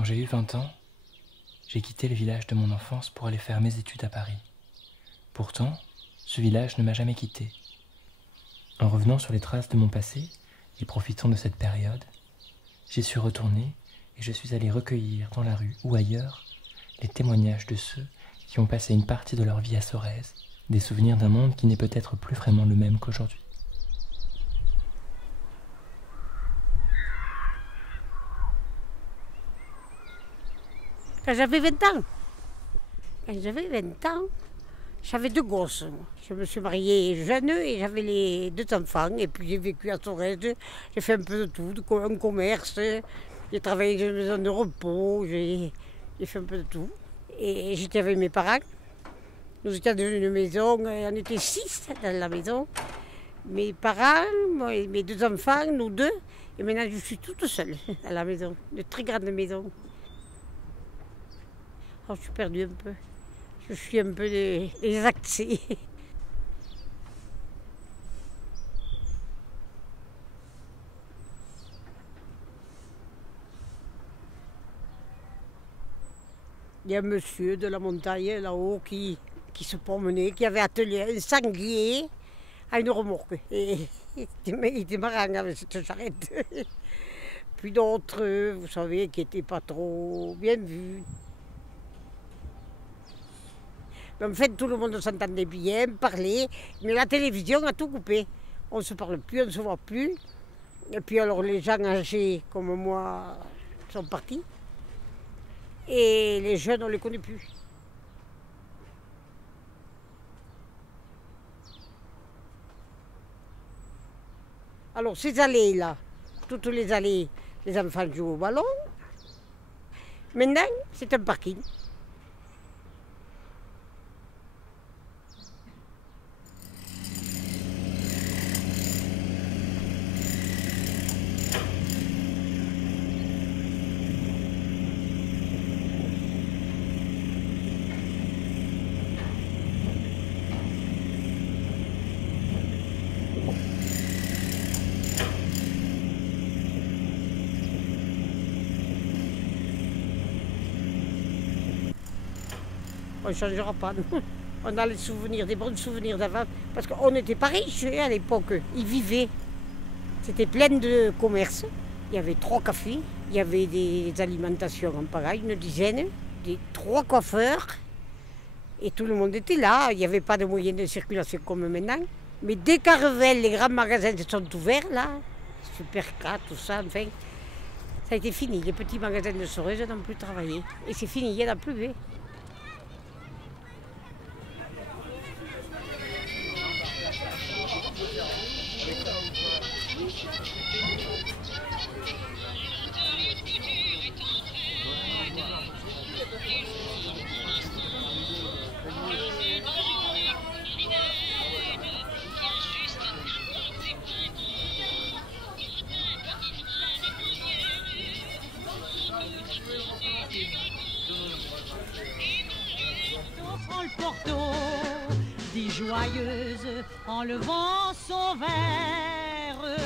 Quand j'ai eu 20 ans, j'ai quitté le village de mon enfance pour aller faire mes études à Paris. Pourtant, ce village ne m'a jamais quitté. En revenant sur les traces de mon passé et profitant de cette période, j'y suis retourné et je suis allé recueillir dans la rue ou ailleurs les témoignages de ceux qui ont passé une partie de leur vie à Sorèze, des souvenirs d'un monde qui n'est peut-être plus vraiment le même qu'aujourd'hui. Quand j'avais 20 ans, j'avais 2 gosses. Je me suis mariée jeune et j'avais les 2 enfants. Et puis j'ai vécu à Sorèze, j'ai fait un peu de tout, un commerce, j'ai travaillé dans une maison de repos, j'ai fait un peu de tout. Et j'étais avec mes parents. Nous étions dans une maison, on était 6 dans la maison. Mes parents, moi, mes 2 enfants, nous 2. Et maintenant je suis toute seule à la maison, une très grande maison. Oh, je suis perdue un peu. Je suis un peu désaxée. Il y a un monsieur de la montagne là-haut qui se promenait, qui avait attelé un sanglier à une remorque. Et il était marrant avec cette charrette. Puis d'autres, vous savez, qui n'étaient pas trop bien vus. En fait, tout le monde s'entendait bien, parlait, mais la télévision a tout coupé. On ne se parle plus, on ne se voit plus. Et puis alors les gens âgés comme moi sont partis. Et les jeunes, on ne les connaît plus. Alors ces allées-là, toutes les allées, les enfants jouent au ballon. Maintenant, c'est un parking. On ne changera pas. On a les souvenirs, des bons souvenirs d'avant. Parce qu'on n'était pas riches à l'époque. Ils vivaient. C'était plein de commerces. Il y avait 3 cafés. Il y avait des alimentations en pareil, une dizaine. 3 coiffeurs. Et tout le monde était là. Il n'y avait pas de moyens de circulation comme maintenant. Mais dès qu'Arvel, les grands magasins se sont ouverts, là, Supercat, tout ça, enfin, ça a été fini. Les petits magasins de Sorèze n'ont plus travaillé. Et c'est fini, il n'y en a plus. Hein. Le Porto, dit joyeuse en levant son verre.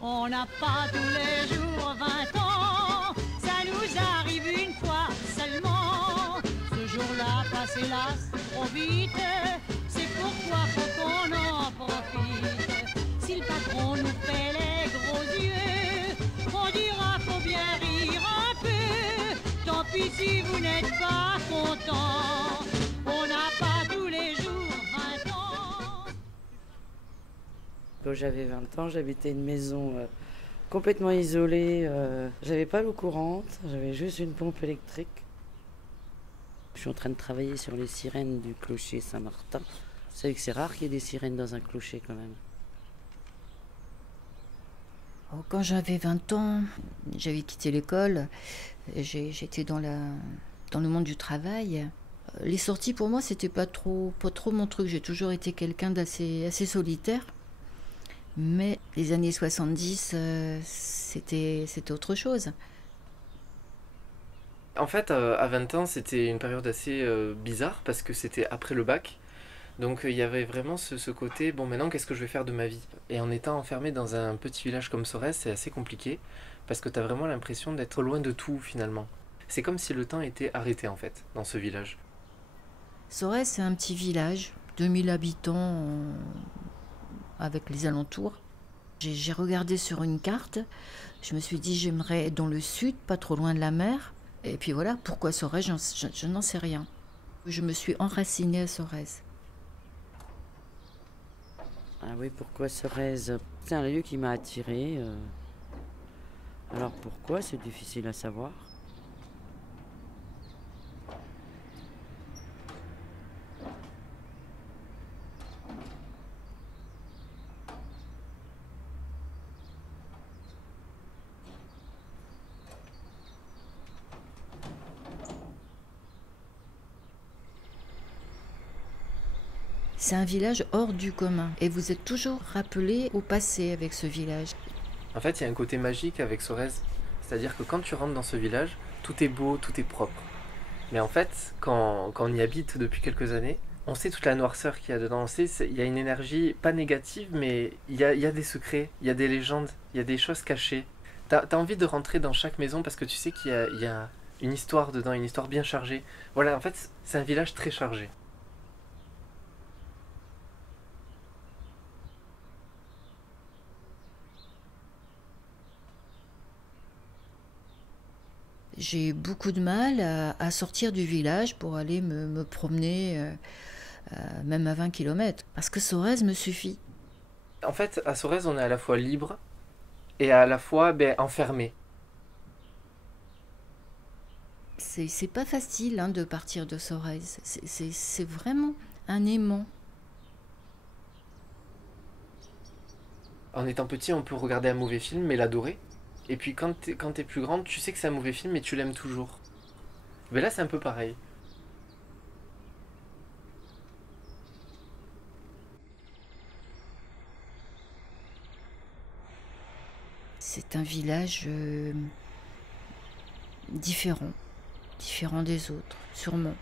On n'a pas tous les jours 20 ans, ça nous arrive une fois seulement. Ce jour-là passe hélas trop vite, c'est pourquoi faut qu'on en profite. Si le patron nous fait les gros yeux, on dira faut bien rire un peu. Tant pis si vous n'êtes pas content, on n'a pas tous les jours 20 ans. Quand j'avais 20 ans, j'habitais une maison complètement isolée. J'avais pas l'eau courante, j'avais juste une pompe électrique. Je suis en train de travailler sur les sirènes du clocher Saint-Martin. Vous savez que c'est rare qu'il y ait des sirènes dans un clocher quand même. Quand j'avais 20 ans, j'avais quitté l'école, j'étais dans le monde du travail. Les sorties pour moi, c'était pas trop mon truc. J'ai toujours été quelqu'un assez solitaire. Mais les années 70, c'était autre chose. En fait, à 20 ans, c'était une période assez bizarre parce que c'était après le bac. Donc il y avait vraiment ce côté, bon maintenant qu'est-ce que je vais faire de ma vie? Et en étant enfermé dans un petit village comme Sorèze, c'est assez compliqué parce que tu as vraiment l'impression d'être loin de tout finalement. C'est comme si le temps était arrêté en fait, dans ce village. Sorèze, c'est un petit village, 2000 habitants avec les alentours. J'ai regardé sur une carte, je me suis dit j'aimerais être dans le sud, pas trop loin de la mer. Et puis voilà, pourquoi Sorèze, je n'en sais rien. Je me suis enracinée à Sorèze. Ah oui, pourquoi Sorèze? C'est un lieu qui m'a attirée. Alors pourquoi? C'est difficile à savoir. C'est un village hors du commun. Et vous êtes toujours rappelé au passé avec ce village. En fait, il y a un côté magique avec Sorèze. C'est-à-dire que quand tu rentres dans ce village, tout est beau, tout est propre. Mais en fait, quand on y habite depuis quelques années, on sait toute la noirceur qu'il y a dedans. On sait il y a une énergie pas négative, mais il y a des secrets, il y a des légendes, il y a des choses cachées. T'as envie de rentrer dans chaque maison parce que tu sais qu'il y a une histoire dedans, une histoire bien chargée. Voilà, en fait, c'est un village très chargé. J'ai eu beaucoup de mal à sortir du village pour aller me promener, même à 20 km. Parce que Sorèze me suffit. En fait, à Sorèze, on est à la fois libre et à la fois enfermé. C'est pas facile de partir de Sorèze. C'est vraiment un aimant. En étant petit, on peut regarder un mauvais film mais l'adorer. Et puis quand t'es plus grande, tu sais que c'est un mauvais film et tu l'aimes toujours. Mais là, c'est un peu pareil. C'est un village différent des autres, sûrement.